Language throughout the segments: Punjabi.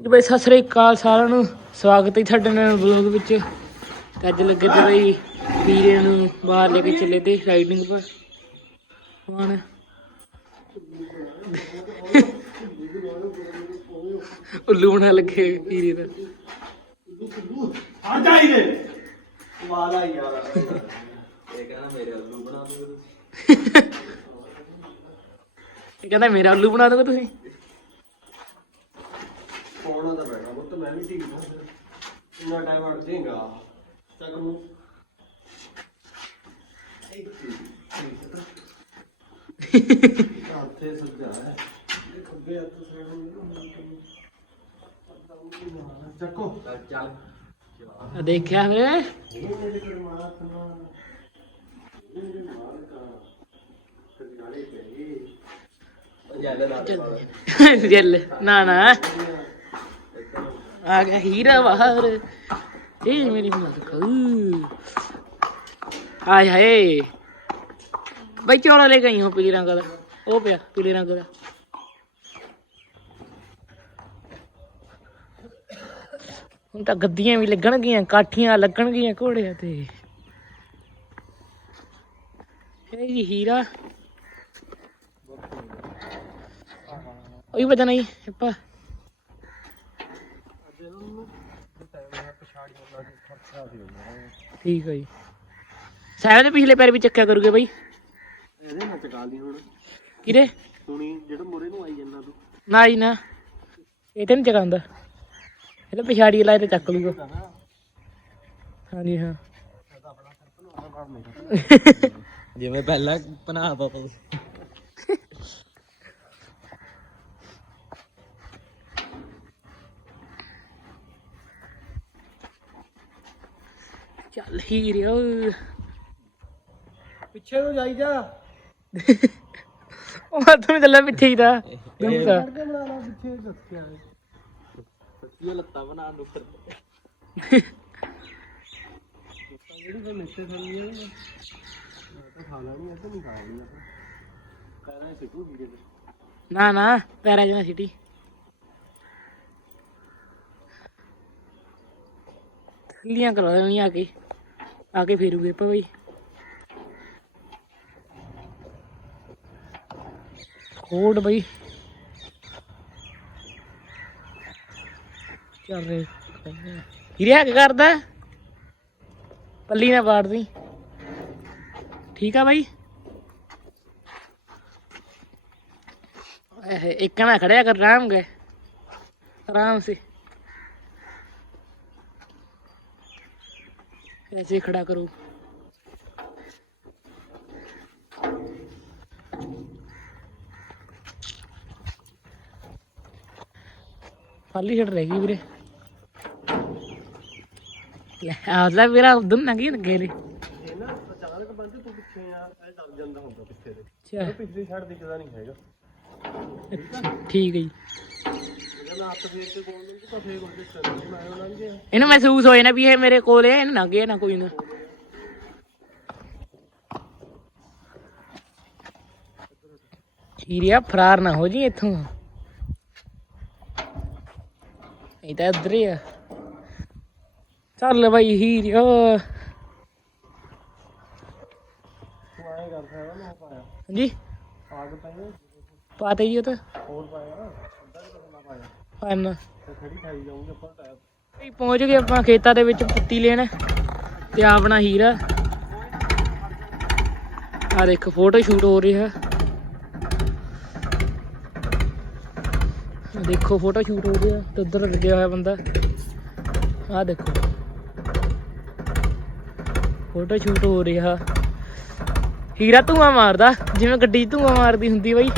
ਜੀ ਬਈ ਸਤਿ ਸ੍ਰੀ ਅਕਾਲ ਸਾਰਿਆਂ ਨੂੰ। ਸਵਾਗਤ ਹੈ ਤੁਹਾਡੇ ਨਾਲ ਵਲੌਗ ਵਿੱਚ। ਅੱਜ ਲੱਗੇ ਤੇ ਬਈ ਵੀਰੇ ਨੂੰ ਬਾਹਰ ਲੈ ਕੇ ਚੱਲੇ ਤੇ ਰਾਈਡਿੰਗ ਪਰ। ਹੁਣ ਉੱਲੂ ਬਣਾ ਲੱਗੇ ਵੀਰੇ ਦਾ। ਆ ਜਾਈਦੇ ਵਾਲਾ ਯਾਰ ਇਹ ਕਹਿੰਦਾ ਮੇਰੇ ਉੱਲੂ ਬਣਾ ਦੂੰ ਇਹ ਕਹਿੰਦਾ ਮੇਰਾ ਉੱਲੂ ਬਣਾ ਦੋਗੇ ਤੁਸੀਂ ਫੋਨ ਦਾ ਬੈਠਾ ਪੁੱਤ ਮੈਂ ਵੀ ਠੀਕ ਹਾਂ ਇੰਨਾ ਟਾਈਮ ਅੜ ਜਾਏਗਾ। ਚੱਕ ਨੂੰ ਹੱਥੇ ਸੱਜਾ ਹੈ। ਇਹ ਖੱਬੇ ਹੱਥ ਸਾਈਡ ਨੂੰ ਚੱਕੋ। ਚੱਲ ਆ ਦੇਖਿਆ ਵੇ ਇਹ ਮੇਰੇ ਪਰਮਾਤਮਾ ਮਾਲਕਾ ਪਈ ਜੱਲ ਨਾ ਨਾ। ਆ ਗਿਆ ਹੀਰਾ ਬਾਹਰ ਇਹ ਮੇਰੀ ਮਤ ਕੂ ਆਏ ਹਾਏ। ਬਈ ਚੋਲਾ ਲੈ ਗਈ ਹੋ ਪੀਲੇ ਰੰਗ ਦਾ। ਉਹ ਪਿਆ, ਪੀਲੇ ਰੰਗ ਦਾ। ਹੁਣ ਤਾਂ ਗੱਦੀਆਂ ਵੀ ਲੱਗਣਗੀਆਂ, ਕਾਠੀਆਂ ਲੱਗਣਗੀਆਂ ਘੋੜਿਆਂ ਤੇ। ਇਹ ਜੀ ਹੀਰਾ। ਉਹੀ ਪਤਾ ਨਹੀਂ ਆਪਾਂ ਠੀਕ ਹੈ ਜੀ। ਸਾਈਡ ਦੇ ਪਿਛਲੇ ਪੈਰ ਵੀ ਚੱਕਿਆ ਕਰੂਗੇ ਬਈ। ਇਹਦੇ ਨਾਲ ਚਕਾ ਲਈ ਹੁਣ। ਕਿਰੇ ਹੁਣੀ ਜਿਹੜਾ ਮੋਰੇ ਨੂੰ ਆਈ ਜਾਂਦਾ ਤੂੰ। ਨਾ ਜੀ ਨਾ। ਇਹ ਤੇ ਨਹੀਂ ਚਕਾਉਂਦਾ। ਇਹ ਤਾਂ ਪਿਛਾੜੀ ਲਾਏ ਤੇ ਚੱਕ ਲੂਗਾ। ਹਾਂਜੀ ਹਾਂ। ਜਿਵੇਂ ਪਹਿਲਾਂ ਬਣਾਤਾ ਤੂੰ। ਚੱਲ ਹੀ ਰਿਓ ਪਿੱਛੇ ਨੂੰ ਜਾਈ ਜਾ। ਉਹ ਤੂੰ ਵੀ ਚੱਲਿਆ ਪਿੱਛੇ ਹੀ ਦਾ। ਦੂਸਰਾ ਕੇ ਬਣਾ ਲਾ ਪਿੱਛੇ ਦੱਸਿਆ ਸੱਚੀ ਲੱਤਾਂ ਬਣਾ ਨੂੰ ਫਿਰ ਜਿਹੜੀ ਫਿਰ ਮਿੱਠੇ ਖਾਣੀ ਹੈ ਤਾਂ ਖਾ ਲੈਣੀ ਹੈ ਤਾਂ ਨਹੀਂ ਖਾਣੀ ਹੈ ਕਹਿੰਦਾ ਸਿੱਟੂ ਵੀਰੇ ਦੇ ਨਾ ਨਾ ਪੈਰਾ ਜਨਾ ਸਿਟੀ। ਥੱਲੀਆਂ ਕਰਾ ਦੇਣੀਆਂ ਆ ਕੇ। ਆ ਕੇ ਫੇਰੂਗੇ ਆਪਾਂ ਬਾਈ। ਕੋਡ ਬਾਈ। ਚੱਲ ਰੇ ਹਿਰਿਆ ਕੀ ਕਰਦਾ। ਪੱਲੀ ਨਾ ਵਾੜਦੀ ਠੀਕ ਆ ਬਾਈ। ਇੱਕ ਨਾ ਖੜਿਆ ਕਰ ਰਾਮ ਗਏ। ਆਰਾਮ ਸੀ। ऐसे ही खड़ा करो खाली छड़ रहेगी ਵੀਰੇ ਲੈ ਆਜਾ ਵੀਰਾ ਉਦੋਂ ਨੰਗੀ ਨਗੇ ਰੇ ਇਹ ਨਾ ਅਚਾਨਕ ਬੰਦ ਤੂੰ ਪਿੱਛੇ ਆ ਇਹ ਡਰ ਜਾਂਦਾ ਹੁੰਦਾ ਪਿੱਛੇ ਦੇ ਅੱਛਾ ਪਿਛਲੀ ਸਾਈਡ ਦਿਖਦਾ ਨਹੀਂ ਹੈਗਾ ਅੱਛਾ, ਠੀਕ ਹੈ ਜੀ ਜਦੋਂ ਹੱਥ ਫੇਰ ਕੇ ਕੋਲ ਨੂੰ ਤਾਂ ਫੇਰ ਕੋਲ ਚੱਲ ਮੈਂ ਉਹ ਲੰਘ ਗਿਆ ਇਹਨੂੰ ਮਹਿਸੂਸ ਹੋਏ ਨਾ ਵੀ ਇਹ ਮੇਰੇ ਕੋਲ ਹੈ ਇਹਨੂੰ ਨੰਗੇ ਨਾ ਕੋਈ ਨਾ। ਹੀਰਿਆ ਫਰਾਰ ਨਾ ਹੋ ਜੀ ਇੱਥੋਂ। ਇਹ ਤਾਂ ਇੱਧਰ ਹੀ ਆ। ਚੱਲ ਬਈ ਹੀਰਿਆ ਆਏ ਕਰ ਸਕਦਾ ਨਾ ਪਾਇਆ। ਹਾਂਜੀ ਆਗ ਪਾਇਆ ਪਾਤੇ ਜੀ ਉਹ ਤਾਂ। ਹੋਰ ਪਾਇਆ ਨਾ। ਪਾਇਆ ਪੰਨ ਪਹੁੰਚ ਗਏ ਆਪਾਂ ਖੇਤਾਂ ਦੇ ਵਿੱਚ ਪੁੱਤੀ ਲੈਣ ਤੇ ਆਪਣਾ ਹੀਰਾ। ਆ ਦੇਖ ਫੋਟੋ ਸ਼ੂਟ ਹੋ ਰਿਹਾ। ਦੇਖੋ ਫੋਟੋ ਸ਼ੂਟ ਹੋ ਰਿਹਾ। ਤੇ ਉਧਰ ਲੱਗਿਆ ਹੋਇਆ ਬੰਦਾ। ਆ ਦੇਖੋ। ਫੋਟੋ ਸ਼ੂਟ ਹੋ ਰਿਹਾ। ਹੀਰਾ ਧੂਆਂ ਮਾਰਦਾ। ਜਿਵੇਂ ਗੱਡੀ 'ਚ ਧੂਆਂ ਮਾਰਦੀ ਹੁੰਦੀ ਬਈ।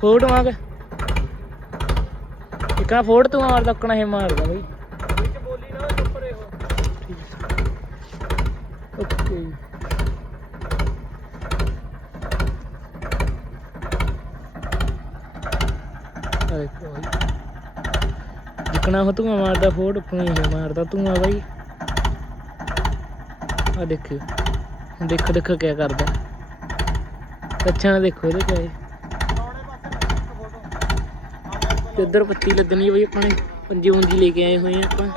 ਫੋਟੋਆਂ ਕ ਇੱਕ ਆ ਫੋਟ ਧੂਆਂ ਮਾਰਦਾ ਕਣਾ ਇਹ ਮਾਰਦਾ ਬਈ। ਵਿੱਚ ਬੋਲੀ ਨਾ ਚੁੱਪ ਰਹੋ ਓਕੇ। ਅਰੇ ਕੋਈ ਜਿਕਣਾ ਹੋ ਤੂੰ ਮਾਰਦਾ ਫੋੜ ਆਪਣੀ ਹੀ ਮਾਰਦਾ ਤੂੰ ਆ ਬਾਈ। ਆ ਦੇਖਿਓ। ਦੇਖੋ ਦੇਖੋ ਕੀ ਕਰਦਾ। ਲੱਛਣ ਦੇਖੋ ਇਹਦੇ ਕਿਆ ਹੈ ਤੇ ਉੱਧਰ ਪੱਤੀ ਲੱਗਣੀ ਹੈ ਬਈ ਆਪਣੇ। ਪੰਜੀ ਹੁੰਦੀ ਲੈ ਕੇ ਆਏ ਹੋਏ ਆ ਆਪਾਂ।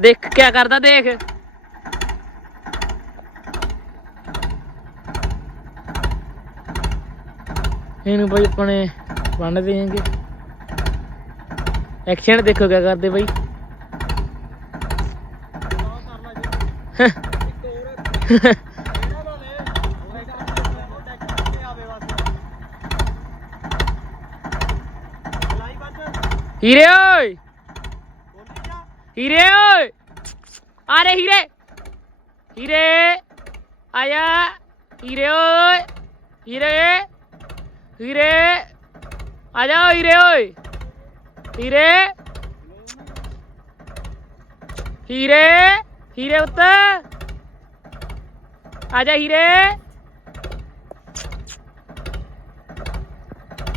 ਦੇਖ, ਕਿਆ ਕਰਦਾ ਦੇਖ। ਇਹਨੂੰ ਬਈ ਆਪਣੇ ਵੰਡ ਦੇਣਗੇ ਐਕਸ਼ਨ ਦੇਖੋ ਕਿਆ ਕਰਦੇ ਭਾਈ ਹੀਰੇ ਓਏ। ਹੀਰੇ ਓਏ। ਆ ਰੇ ਹੀਰੇ। ਹੀਰੇ, ਆਇਆ। ਹੀਰੇ ਓਏ। ਹੀਰੇ ਹੀਰੇ। ਆ ਜਾ ਹੀਰੇ ਓਏ। ਹੀਰੇ। ਹੀਰੇ ਹੀਰੇ ਉੱਤ ਆ ਜਾ ਹੀਰੇ।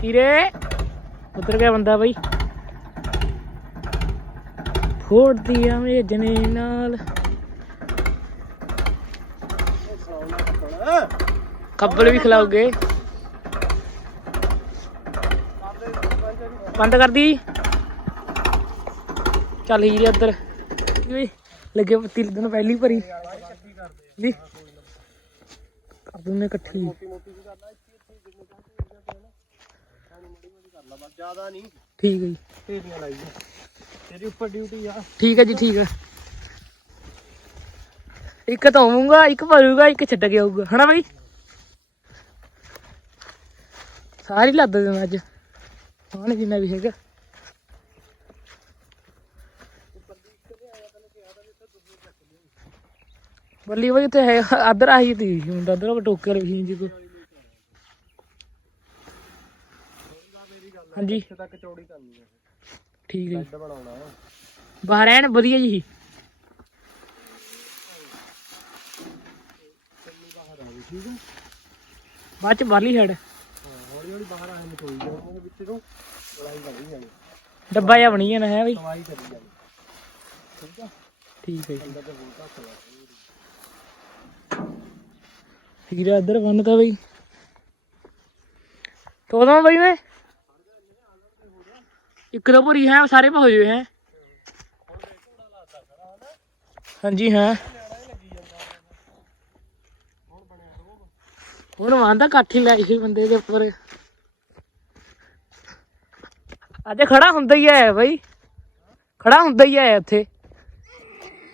ਹੀਰੇ। ਉਤਰ ਗਿਆ ਬੰਦਾ ਬਈ। ਫੋੜਦੀ ਆ ਮੇ ਨਾਲ। ਕੱਬਲ ਵੀ ਖਿਲਾਓਗੇ। ਬੰਦ ਕਰਦੀ। ਚੱਲ ਹੀਰੇ ਉੱਧਰ। ਲੱਗੇ ਪੱਤੀ ਲੱਗਣ ਪਹਿਲੀ ਭਰੀ। ਦੀ ਕਰ ਦੂਨੇ ਇਕੱਠੀ। ਜ਼ਿਆਦਾ ਨਹੀਂ ਠੀਕ ਹੈ ਜੀ। ਤੇਰੀਆਂ ਲਾਈ ਤੇਰੀ ਉੱਪਰ ਡਿਊਟੀ ਆ। ਠੀਕ ਹੈ ਜੀ ਠੀਕ ਹੈ। ਇੱਕ ਤਾਂ ਆਉਂਗਾ ਇੱਕ ਭਰੂਗਾ ਇੱਕ ਛੱਡ ਕੇ ਆਊਗਾ। ਹਨਾ ਬਾਈ? ਸਾਰੀ ਲੱਦ ਦੇਣਾ ਅੱਜ। ਹਾਂ ਜਿੰਨਾ ਵੀ ਹੈਗਾ। ਬੱਲੀ ਬਾਈ ਤੇ ਹੈ ਅਦਰ ਆਹੀ ਤੀ ਹੁੰਦਾ ਅਦਰ ਟੋਕੇ ਰਹੀ ਜੀ ਕੋ ਹਾਂਜੀ। ਇੱਥੇ ਤੱਕ ਚੌੜੀ ਕਰਨੀ ਹੈ ਠੀਕ ਹੈ ਜੀ। ਬੈੱਡ ਬਣਾਉਣਾ ਬਾਹਰ ਐਨ ਵਧੀਆ ਜੀ। ਬਾਅਦ ਚ ਬਾਹਰਲੀ ਸਾਈਡ ਹਾਂ ਹੌਲੀ ਹੌਲੀ ਬਾਹਰ ਆਏ ਮਚੋਈ ਜਾਵਾਂਗੇ ਵਿੱਚ ਤੋਂ ਲੜਾਈ ਕਰਨੀ ਜਾਣੀ ਡੱਬਾ ਜਿਹਾ ਬਣੀ ਜਾਣਾ ਹੈ ਬਈ। ਦਵਾਈ ਕਰੀ ਜਾਣੀ ਠੀਕ ਆ ਠੀਕ ਹੈ ਜੀ। ਅੰਦਰ ਤੇ ਬਹੁਤ ਹੱਥ ਲਾ ਹੀਰਾ ਇੱਧਰ ਬੰਨਤਾ ਬਈ। ਤੋਦਾ ਬਈ ਮੈਂ? ਇੱਕ ਦੋ ਭਰੀ ਹੈ, ਸਾਰੇ ਹੋ ਹੋਏ ਹੈ। ਹਾਂਜੀ, ਹਾਂ। ਹੁਣ ਵਾਂਦਾ ਕਾਠੀ ਲਾਈ ਸੀ ਬੰਦੇ ਦੇ ਉੱਪਰ। ਅੱਜ ਖੜਾ ਹੁੰਦਾ ਹੀ ਹੈ ਬਈ। ਖੜਾ ਹੁੰਦਾ ਹੀ ਹੈ ਉੱਥੇ।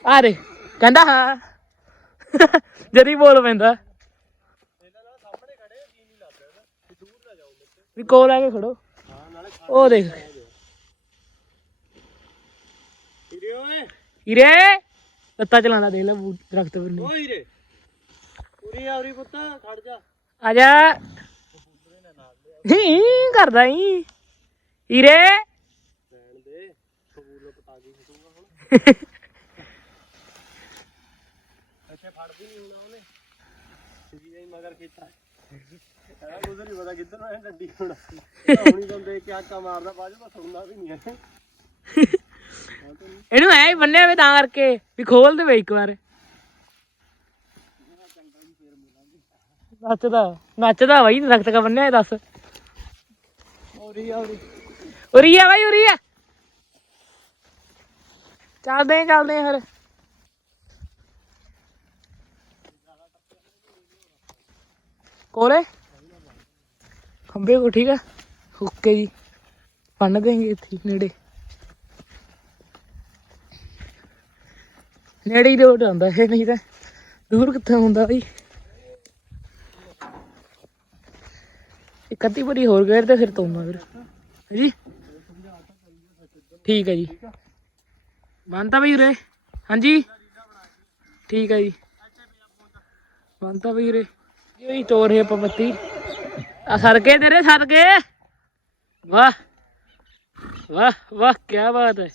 ਆ ਰੇ, ਕਹਿੰਦਾ ਹਾਂ। ਜਰੀ ਬੋਲ ਪੈਂਦਾ। ਵੀ ਕੋਲ ਆ ਕੇ ਖੜੋ। ਉਹ ਦੇਖ ਹੀਰੇ ਓਏ ਹੀਰੇ ਲੱਤਾਂ ਚਲਾਣਾ ਦੇਖ ਲੈ ਬੂਟ ਦਰਖਤ ਪਰ ਨਹੀਂ ਓ ਹੀਰੇ ਉਰੀ ਆ ਉਰੀ ਪੁੱਤ ਖੜ ਜਾ। ਆ ਜਾ। ਹੀ ਕਰਦਾ ਹੀ ਹੀਰੇ। ਰਹਿਣ ਦੇ ਕਬੂਲ ਪਤਾ ਗਈ ਹਟੂਗਾ ਹੁਣ। ਅੱਛਾ ਫੜਦੀ ਨਹੀਂ ਹੋਣਾ ਉਹਨੇ। ਸਿੱਧੀ ਜਾਈ ਮਗਰ ਕੀਤਾ ਕਹਿੰਦਾ ਕੁਝ ਨਹੀਂ ਪਤਾ ਕਿੱਧਰ ਨੂੰ ਡੰਡੀ ਹੋਣਾ। ਹੁਣੀ ਬੰਦੇ ਕਿ ਆਕਾ ਮਾਰਦਾ ਬਾਜੂ ਤਾਂ ਸੁਣਦਾ ਵੀ ਨਹੀਂ ਹੈ ਇਹਨੂੰ ਐ ਹੀ ਬੰਨਿਆ ਵੇ ਤਾਂ ਕਰਕੇ ਵੀ ਖੋਲ ਦੇ ਵੇ ਇੱਕ ਵਾਰ। ਨੱਚਦਾ ਨੱਚਦਾ ਬਾਈ ਦਰਖਤ ਕਾ ਬੰਨਿਆ ਇਹ ਦੱਸ। ਉਰੀ ਆ ਉਰੀ ਉਰੀ ਆ ਬਾਈ ਉਰੀ ਆ ਚੱਲਦੇ ਆਂ, ਚੱਲਦੇ ਆਂ ਫਿਰ। ਕੋਲੇ? ਖੰਬੇ ਕੋ ਠੀਕ ਆ? ਓਕੇ ਜੀ। ਬੰਨ ਦੇਂਗੇ ਇੱਥੇ ਹੀ ਨੇੜੇ। ਨੇੜੇ ਹੀ ਰੋਡ ਆਉਂਦਾ ਇਹ ਨਹੀਂ ਤਾਂ ਦੂਰ ਕਿੱਥੇ ਹੁੰਦਾ ਬਈ? ਇੱਕ ਅੱਧੀ ਵਾਰੀ ਹੋਰ ਗਏ ਤੇ ਫਿਰ ਤੋਮਾ ਫਿਰ। ਜੀ? ਠੀਕ ਹੈ ਜੀ। ਬੰਤਾ ਬਈ ਉਰੇ। ਹਾਂਜੀ? ਠੀਕ ਹੈ ਜੀ। ਬੰਤਾ ਬਈ ਉਰੇ। ਇਹ ਤੋਰ ਹੈ ਪਪਤੀ ਆ ਸਰਕੇ ਤੇਰੇ ਸਰਕੇ ਵਾਹ। ਵਾਹ ਵਾਹ ਕੀ ਬਾਤ ਹੈ।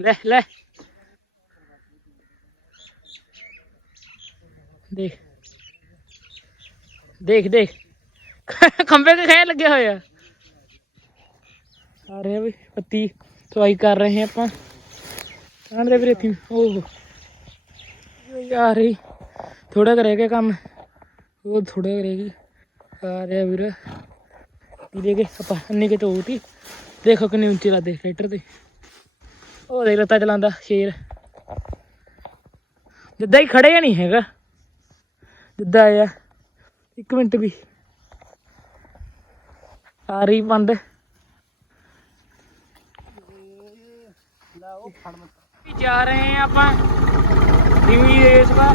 ਲੈ ਲੈ। ਦੇਖ। ਦੇਖ ਦੇਖ। ਖੰਬੇ ਕੇ ਖੇ ਲੱਗੇ ਹੋਏ ਆ। ਆ ਰਹੇ ਆ ਵੀ ਪੱਤੀ ਸਵਾਈ ਕਰ ਰਹੇ ਹਾਂ ਆਪਾਂ। ਕਾਂਡ ਦੇ ਵੀਰੇ ਇੱਥੇ ਓਹ। ਆ ਰਹੀ। ਥੋੜਾ ਕਰ ਰਹਿ ਗਿਆ ਕੰਮ। ਉਹ ਥੋੜਾ ਕਰੇਗੀ ਆ ਰਿਹਾ ਵੀਰ। ਵੀਰੇ ਕੇ ਆਪਾਂ ਅੰਨੇ ਕੇ ਤੋਤੀ ਦੇਖੋ ਕਿੰਨੀ ਉੱਚੀ ਲਾਦੇ ਟਰੈਕਟਰ ਤੇ। ਉਹ ਦੇਖ ਲੱਤਾਂ ਚਲਾਉਂਦਾ ਸ਼ੇਰ। ਜਿੱਦਾਂ ਹੀ ਖੜੇ ਨਹੀਂ ਹੈਗਾ। ਜਿੱਦਾਂ ਆਇਆ ਇੱਕ ਮਿੰਟ ਵੀ। ਆ ਰਹੀ ਵੀ ਜਾ ਰਹੇ ਆ ਆਪਾਂ। ਡਿਵੀ ਰੇਸ ਦਾ।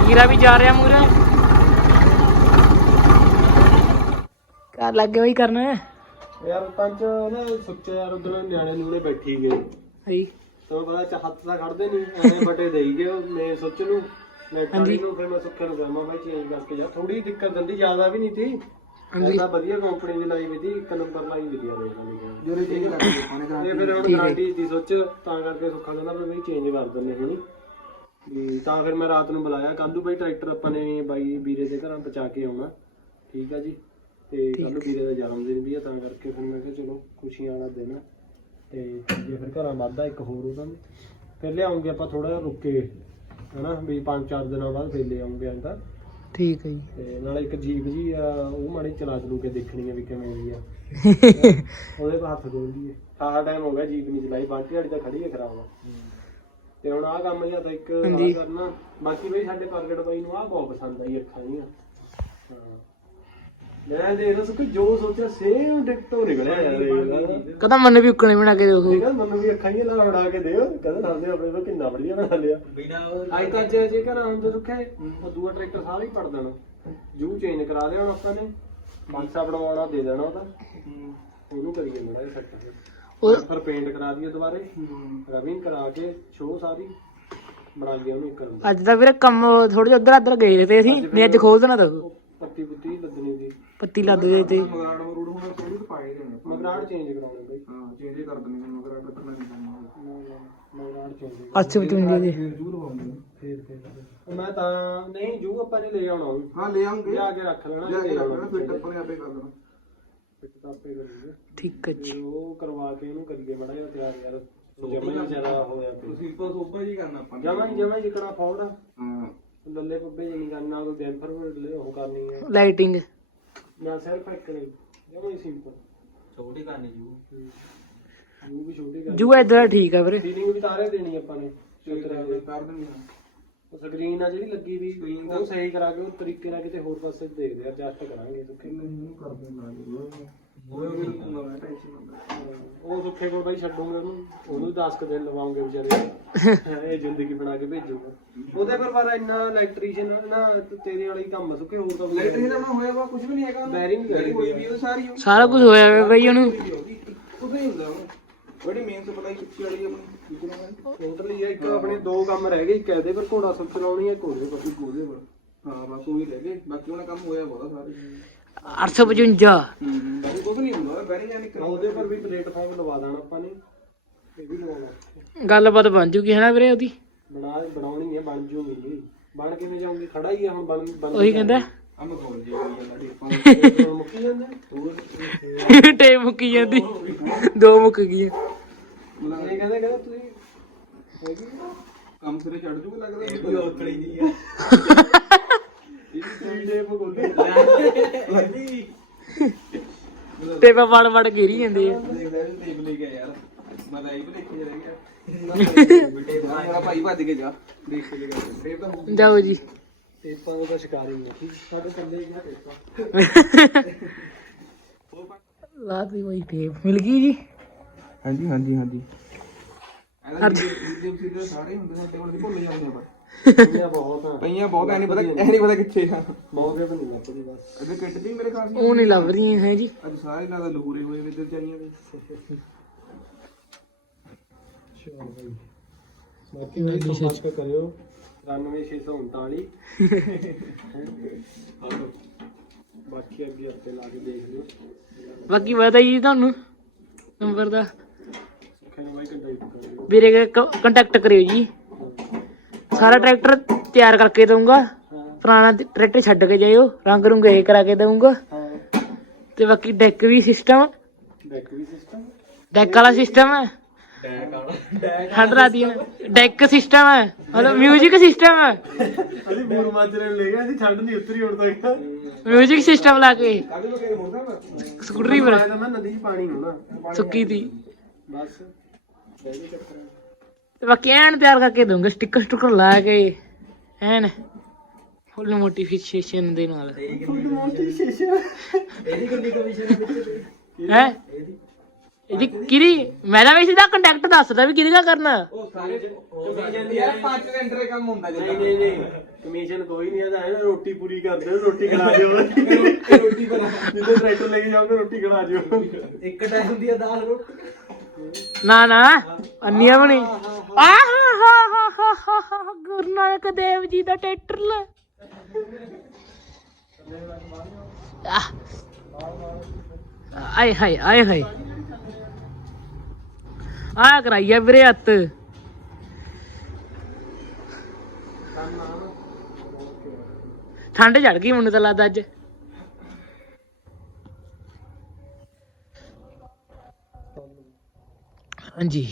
ਹੀਰਾ ਵੀ ਜਾ ਰਿਹਾ ਮੂਰੇ ਕਰ ਲੱਗੇ ਬਈ ਕਰਨਾ ਯਾਰ ਪੰਜ ਨਾ ਸੋਚਿਆ ਯਾਰ ਉਦੋਂ ਨਿਆਣੇ ਨੂਣੇ ਬੈਠੀ ਗਏ। ਹਈ ਤੁਹਾਨੂੰ ਪਤਾ ਚ ਹੱਥ ਤਾਂ ਖੜਦੇ ਨਹੀਂ ਐਵੇਂ ਬਟੇ ਦੇਈ ਗਏ ਮੈਂ ਸੋਚ ਨੂੰ। ਮੈਂ ਟਾਲੀ ਨੂੰ ਫਿਰ ਮੈਂ ਸੁੱਖੇ ਨੂੰ ਕਹਾਂ ਬਾਈ ਚੇਂਜ ਕਰਕੇ ਜਾ। ਥੋੜੀ ਦਿੱਕਤ ਦਿੰਦੀ ਜ਼ਿਆਦਾ ਵੀ ਨਹੀਂ ਥੀ ਹਾਂਜੀ। ਤਾਂ ਵਧੀਆ ਕੰਪਨੀ ਦੀ ਲਾਈ ਵੀ ਦੀ ਇੱਕ ਨੰਬਰ ਲਾਈ ਵੀ ਦੀ ਆ ਲਈ ਜਿਹੜੇ ਚੇਂਜ ਕਰਕੇ ਇਹ ਫਿਰ ਹੁਣ ਗਾਰੰਟੀ ਦੀ ਸੋਚ ਤਾਂ ਕਰਕੇ ਸੁੱਖਾ ਕਹਿੰਦਾ ਵੀ ਚੇਂਜ ਕਰ ਦਿੰਦੇ ਹੁਣੀ ਵੀ ਤਾਂ ਫਿਰ ਮੈਂ ਰਾਤ ਨੂੰ ਬੁਲਾਇਆ। ਕੱਲੂ ਬਈ ਟਰੈਕਟਰ ਆਪਾਂ ਨੇ ਬਾਈ ਵੀਰੇ ਦੇ ਘਰਾਂ ਪਹੁੰਚਾ ਕੇ ਆਉਣਾ। ਠੀਕ ਆ ਜੀ। ਤੇ ਕੱਲੂ ਵੀਰੇ ਦਾ ਜਨਮ ਦਿਨ ਵੀ ਆ ਤਾਂ ਕਰਕੇ ਫਿਰ ਮੈਂ ਕਿਹਾ ਚਲੋ ਖੁਸ਼ੀਆਂ ਵਾਲਾ ਦਿਨ ਆ। ਤੇ ਜੇ ਫਿਰ ਘਰਾਂ ਵਾਧਾ ਇੱਕ ਹੋਰ ਉਹਨਾਂ ਦੇ ਫਿਰ ਲਿਆਉਂਗੇ ਆਪਾਂ ਥੋੜਾ ਜਿਹਾ ਰੁੱਕ ਕੇ। ਹਨਾ ਵੀ ਪੰਜ ਚਾਰ ਦਿਨਾਂ ਬਾਅਦ ਫਿਰ ਲੈ ਆਉਂਗੇ ਅੰਦਰ। ਠੀਕ ਹੈ ਜੀ। ਤੇ ਨਾਲ ਇੱਕ ਜੀਪ ਜੀ ਆ ਉਹ ਮਾੜੀ ਚਲਾ ਚਲੂ ਕੇ ਦੇਖਣੀ ਆ ਵੀ ਕਿਵੇਂ ਦੀ ਆ। ਉਹਦੇ ਪਾ ਹੱਥ ਦੋਲਦੀ ਹੈ ਸਾਰਾ ਟਾਈਮ ਹੋ ਗਿਆ ਜੀਪ ਨਹੀਂ ਚਲਾਈ ਬਾਂਟੀ ਵਾਲੀ ਤਾਂ ਖੜੀ ਹੈ ਖਰਾਬ। ਆ ਤੇ ਹੁਣ ਆਹ ਕੰਮ ਜਾਂ ਤਾਂ ਇੱਕ। ਆਹ ਕਰਨਾ। ਬਾਕੀ ਬਈ ਸਾਡੇ ਪ੍ਰਗਟ ਬਾਈ ਨੂੰ ਆਹ ਬਹੁਤ ਪਸੰਦ ਆਈ ਅੱਖਾਂ ਦੀਆਂ। ਹਾਂ। ਮੈਂ ਦੇ ਨਾ ਸੁੱਕੀ ਜੋ ਸੋਚਿਆ ਸੇਮ ਡਿਕਟੋ ਨਿਕਲਿਆ ਯਾਰ ਇਹ ਕਦਾ ਮਨ ਵੀ ਉੱਕਣੇ ਬਣਾ ਕੇ ਦੇਖੋ ਕਹਿੰਦਾ ਮੈਨੂੰ ਵੀ ਅੱਖਾਂ ਹੀ ਲਾ ਉਡਾ ਕੇ ਦਿਓ। ਕਹਿੰਦਾ ਸਾਡੇ ਆਪਣੇ ਤੋਂ ਕਿੰਨਾ ਵਧੀਆ ਬਣਾ ਲਿਆ। ਅੱਜ ਤਾਂ ਜੇ ਜੇ ਘਰਾਂ ਹੁੰਦੇ ਸੁੱਖੇ ਉਹ ਦੂਆ ਟਰੈਕਟਰ ਸਾਰਾ ਹੀ ਪੜ ਦੇਣਾ। ਜੂ ਚੇਂਜ ਕਰਾ ਲਿਆ ਹੁਣ ਆਪਾਂ ਨੇ। ਮਾਨਸਾ ਬਣਵਾਉਣਾ ਦੇ ਦੇਣਾ ਉਹਦਾ। ਉਹਨੂੰ ਕਰੀਏ ਮੜਾ ਸੈੱਟ। ਉਹ ਫਿਰ ਪੇਂਟ ਕਰਾ ਦਈਏ ਦੁਬਾਰੇ। ਰਵਿੰਗ ਕਰਾ ਕੇ ਸ਼ੋ ਸਾਰੀ। ਬਣਾ ਲਿਆ ਉਹਨੂੰ ਇੱਕ ਰੰਗ ਅੱਜ ਤਾਂ ਵੀਰੇ ਕੰਮ ਥੋੜੇ ਜਿਹਾ ਉਧਰ ਉਧਰ ਗਏ ਤੇ ਅਸੀਂ। ਨਹੀਂ ਅੱਜ ਖੋਲ ਦੇਣਾ ਤਾਂ। ਪੱਤੀ ਪੁੱਤੀ ਲੱਦਣੀ ਦੀ। ਪੱਤੀ ਲੱਦ ਦੇ ਤੇ ਮਗਰਾੜ ਮਰੂੜ ਹੁਣ ਪਾਏ ਚੇਂਜ ਕਰਾਉਣੇ ਬਈ ਹਾਂ ਚੇਂਜ ਕਰ ਦਿੰਦੇ ਨੇ ਮਗਰਾੜ ਰੱਖਣਾ ਨਹੀਂ ਪੈਂਦਾ ਮਗਰਾੜ ਚੇਂਜ ਅੱਛ ਦੇ ਜੂ ਫੇਰ ਫੇਰ ਮੈਂ ਤਾਂ ਨਹੀਂ ਜੂ ਆਪਾਂ ਨੇ ਲੈ ਆਉਣਾ ਹਾਂ ਲੈ ਆਉਂਗੇ। ਲਿਆ ਕੇ ਰੱਖ ਲੈਣਾ ਲਿਆ ਕੇ ਰੱਖ ਲੈਣਾ ਫਿਰ ਨੇ ਆਪੇ ਕਰ ਦੇਣਾ ਫਿੱਟ ਤਾਂ ਆਪੇ ਕਰੂਗੇ ਠੀਕ ਹੈ ਜੀ। ਤੇ ਉਹ ਕਰਵਾ ਕੇ ਉਹਨੂੰ ਕਰੀਏ ਮੜਾ ਜਿਹਾ ਤਿਆਰ ਯਾਰ। ਜਮਾ ਹੀ ਵਿਚਾਰਾ ਹੋਇਆ ਪਿਆ ਤੁਸੀਂ ਪਰ ਸੋਪਾ ਜੀ ਕਰਨਾ ਆਪਾਂ ਨੇ। ਜਮਾ ਹੀ ਜਮਾ ਹੀ ਜਿਕਣਾ ਫੌੜ। ਆ ਹਾਂ। ਲੱਲੇ ਪੱਬੇ ਜੀ ਨਹੀਂ ਕਰਨਾ ਕੋਈ ਡੈਂਪਰ ਲੈ ਉਹ ਕਰਨੀ ਹੈ ਲਾਈਟਿੰਗ ਨਾ ਸੈਲਫ ਇੱਕ ਨਹੀਂ ਜਮਾ ਹੀ ਸਿੰਪਲ ਛੋਟੀ ਕਰਨੀ ਜੂ। ਜੂ ਵੀ ਛੋਟੀ ਕਰ ਜੂ ਇਧਰ ਠੀਕ ਆ ਵੀਰੇ। ਫੀਲਿੰਗ ਵੀ ਤਾਰੇ ਦੇਣੀ ਆਪਾਂ ਨੇ। ਚੌਤਰੇ ਦੇ। ਕਰ ਦਿੰਦੇ ਉਹ ਸਕਰੀਨ ਆ ਜਿਹੜੀ ਲੱਗੀ ਵੀ ਉਹ ਸਹੀ ਕਰਾ ਕੇ ਉਹ ਤਰੀਕੇ ਨਾਲ ਕਿਤੇ ਹੋਰ ਪਾਸੇ ਦੇਖਦੇ ਆ ਐਡਜਸਟ ਕਰਾਂਗੇ। ਸੁੱਖੇ ਨਹੀਂ ਕਰ ਦਿੰਦਾ ਉਹ ਵੀ ਟੈਨਸ਼ਨ ਨਾ ਉਹ ਸੁੱਖੇ ਕੋਲ ਬਾਈ ਛੱਡੂਗੇ ਉਹਨੂੰ ਉਹਨੂੰ 10 ਕੁ ਦਿਨ ਲਵਾਉਂਗੇ ਵਿਚਾਰੇ। ਇਹ ਜ਼ਿੰਦਗੀ ਬਣਾ ਕੇ ਭੇਜੂਗਾ। ਉਹਦੇ ਪਰ ਪਰ ਇੰਨਾ ਇਲੈਕਟ੍ਰੀਸ਼ੀਅਨ ਨਾ ਤੇਰੇ ਵਾਲਾ ਹੀ ਕੰਮ ਆ ਸੁੱਖੇ ਹੋਰ ਤਾਂ ਲੈਟਰੀ ਦਾ ਹੋਇਆ ਵਾ ਕੁਝ ਵੀ ਨਹੀਂ ਹੈਗਾ ਬੈਰਿੰਗ ਜਿਹੜੀ ਹੋਈ ਵੀ ਉਹ ਸਾਰੀ ਕੁਝ ਹੋਇਆ ਵੇ ਬਈ ਉਹਨੂੰ। ਕੁਝ ਨਹੀਂ ਹੁੰਦਾ ਉਹਨੂੰ। ਬੜੀ ਮੇਨ ਸਪਲਾਈ ਪਿੱਛੇ ਵਾਲੀ ਆਪਣੀ। ਟੋਟਲੀ ਇੱਕ ਆਪਣੇ ਦੋ ਕੰਮ ਰਹਿ ਗਏ ਇੱਕ ਇਹਦੇ ਪਰ ਘੋੜਾ ਸਭ ਚਲਾਉਣੀ ਹੈ ਘੋੜੇ ਪਰ। ਉਹਦੇ ਪਰ। ਹਾਂ ਬਸ ਉਹੀ ਰਹਿ ਗਏ। ਬਾਕੀ ਉਹਨਾਂ ਕੰਮ ਹੋਇਆ ਬਹੁਤਾ ਸਾਰੇ। 855 ਹੂੰ ਬਾਕੀ ਕੁਝ ਨਹੀਂ ਹੁੰਦਾ ਬੈਰਿੰਗ ਨਹੀਂ ਉਹਦੇ ਪਰ ਵੀ ਪਲੇਟਫਾਰਮ ਲਵਾ ਦੇਣਾ ਆਪਾਂ ਨੇ। ਇਹ ਵੀ ਲਵਾਉਣਾ। ਗੱਲਬਾਤ ਬਣ ਜੂਗੀ ਹੈ ਨਾ ਵੀਰੇ ਉਹਦੀ? ਬਣਾ ਬਣਾਉਣੀ ਹੈ ਬਣ ਜੂਗੀ ਬਣ ਕਿਵੇਂ ਜਾਊਗੀ? ਖੜਾ ਹੀ ਆ ਹੁਣ ਬਣ ਬਣ ਉਹੀ ਕਹਿੰਦਾ। ਆ ਮੈਂ ਕੋਲ ਜੇ ਹੋਈ ਜਾਂਦਾ ਟੇਪਾਂ ਹੁਣ ਮੁੱਕੀ ਜਾਂਦਾ? ਟੇ ਮੁੱਕੀ ਜਾਂਦੀ। ਦੋ ਮੁੱਕ ਗਈਆਂ। ਇਹ ਕਹਿੰਦਾ ਕਹਿੰਦਾ ਤੁਸੀਂ ਹੈਗੀ ਆ? ਕੰਮ ਸਿਰੇ ਚੜ ਜੂਗਾ ਲੱਗਦਾ। ਇਹ ਔਕੜੀ ਆ। ਤੇ ਪੜ ਪੜ ਗਿਰੀ ਜਾਂਦੇ ਆ। ਦੇਖਦਾ ਵੀ ਟੇਪ ਲੈ ਗਿਆ ਯਾਰ। ਮੈਂ ਲਾਈਵ ਦੇਖੀ ਜਾ ਰਿਹਾ ਟੇਪ ਮੇਰਾ ਭਾਈ ਭੱਜ ਕੇ ਜਾ। ਦੇਖ ਕੇ ਗਿਆ ਤਾਂ ਹੋ ਜਾਓ ਜੀ। ਟੇਪਾਂ ਦਾ ਸ਼ਿਕਾਰ ਹੀ ਨਹੀਂ ਸਾਡੇ ਥੱਲੇ ਗਿਆ ਟੇਪਾਂ। ਲਾਤ ਵੀ ਵਹੀ ਟੇਪ ਮਿਲ ਗਈ ਜੀ। ਹਾਂਜੀ ਹਾਂਜੀ ਹਾਂਜੀ। ਇਹਦਾ ਵੀਡੀਓ ਵੀਡੀਓ ਸਾਰੇ ਹੁੰਦੇ ਸਾਡੇ ਕੋਲ ਵੀ ਭੁੱਲ ਜਾਂਦੇ ਆ ਬਹੁਤ। ਆ ਪਈਆਂ ਬਹੁਤ ਐ ਨਹੀਂ ਪਤਾ ਐ ਨਹੀਂ ਪਤਾ ਕਿੱਥੇ ਆ। ਮੌਕੇ ਤੇ ਨਹੀਂ ਲੱਭਦੀ ਬਸ। ਅਜੇ ਕਿੱਟ ਵੀ ਮੇਰੇ ਖਾਸ ਉਹ ਨਹੀਂ ਲੱਭ ਰਹੀਆਂ ਹੈ ਜੀ। ਅੱਜ ਸਾਰੇ ਨਾਲ ਲਹੂਰੇ ਹੋਏ ਵੇ ਤੇ ਚਾਰੀਆਂ ਦੇ ਚਲੋ ਬਈ। ਬਾਕੀ ਬਈ ਸੰਪਰਕ ਕਰਿਓ। 99639 ਬਾਕੀ ਅੱਗੇ ਹਫ਼ਤੇ ਲਾ ਕੇ ਦੇਖ ਲਿਓ। ਬਾਕੀ ਪਤਾ ਹੀ ਤੁਹਾਨੂੰ ਨੰਬਰ ਦਾ। ਵੀਰੇ ਕੰਟੈਕਟ ਕਰਿਓ ਜੀ। ਸਾਰਾ ਟਰੈਕਟਰ ਤਿਆਰ ਕਰਕੇ ਦਊਂਗਾ ਹਾਂ ਪੁਰਾਣਾ ਟਰੈਕਟਰ ਛੱਡ ਕੇ ਜਾਇਓ ਰੰਗ ਰੁੰਗ ਇਹ ਕਰਾ ਕੇ ਦਊਂਗਾ ਹਾਂ ਤੇ ਬਾਕੀ ਡੈਕ ਵੀ ਸਿਸਟਮ ਬੈਕ ਵੀ ਸਿਸਟਮ ਡੈਕ ਵਾਲਾ ਸਿਸਟਮ ਹੈ ਠੰਡ ਰਾਤੀ ਡੈਕ ਸਿਸਟਮ ਹੈ ਮਤਲਬ 뮤직 ਸਿਸਟਮ ਹੈ ਅਸੀਂ ਬੂਰ ਮਾਜਰੇ ਨੂੰ ਲੈ ਗਏ ਅਸੀਂ ਠੰਡ ਨਹੀਂ ਉਤਰੀ ਹੁਣ ਤੱਕ 뮤직 ਸਿਸਟਮ ਲਾ ਕੇ ਕਾਹਦੇ ਨੂੰ ਕਿਹੜੇ ਮੁਰਦਾ ਮੈਂ ਸਕੂਟਰੀ ਪਰ ਮੈਂ ਤਾਂ ਮੈਂ ਨਦੀ 'ਚ ਪਾਣੀ ਹੋਣਾ ਸੁੱਕੀ ਦੀ ਬਸ ਬਹਿ ਗਏ ਚੱਕਰ ਤੇ ਬਾਕੀ ਐਨ ਤਿਆਰ ਕਰਕੇ ਦੂੰਗਾ ਸਟicker ਸਟੁੱਕਰ ਲਾ ਕੇ ਐਨ। ਫੁੱਲ ਮੋਟੀਫਿਕੇਸ਼ਨ ਦੇ ਨਾਲ। ਇਹਦੀ ਕਿੰਨੀ ਕਮਿਸ਼ਨ ਹੈ? ਵਿੱਚ ਹੈ ਇਹਦੀ ਕਿਹਦੀ? ਮੇਰਾ ਵੀ ਸਿੱਧਾ ਕੰਟੈਕਟ ਦੱਸਦਾ ਵੀ ਕਿਹਦੇ ਨਾਲ ਕਰਨਾ। ਉਹ ਸਾਰੇ ਕਮਿਸ਼ਨ ਯਾਰ ਪੰਜ ਘੰਟੇ ਕੰਮ ਹੁੰਦਾ ਨਹੀਂ ਨਹੀਂ ਨਹੀਂ। ਕਮਿਸ਼ਨ ਕੋਈ ਨਹੀਂ ਆਦਾ ਹੈ ਰੋਟੀ ਪੂਰੀ ਕਰਦੇ ਰੋਟੀ ਖਿਲਾ ਦਿਓ। ਰੋਟੀ ਬਣਾ ਜਿੱਥੇ ਟਰੈਕਟਰ ਲੈ ਕੇ ਜਾਓਗੇ ਰੋਟੀ ਖਿਲਾ ਦਿਓ। ਇੱਕ ਟਾਈਮ ਦੀ ਆ ਦਾਲ ਰੋਟੀ। ਨਾ ਨਾ ਅੰਨੀਆਂ ਬਣੀ। ਆਹ, ਹਾ ਹਾ ਹਾ ਹਾ ਹਾ ਗੁਰੂ ਨਾਨਕ ਦੇਵ ਜੀ ਦਾ ਟਰੈਕਟਰ ਲੈ। ਆਹ। ਆਏ ਹਾਏ ਆਏ ਹਾਏ। ਆ ਕਰਾਈਆ ਵੀਰੇ ਹੱਤ ਠੰਡ ਚੜ ਗਈ ਮੈਨੂੰ ਤਾਂ ਲੱਗਦਾ ਅੱਜ। ਹਾਂਜੀ।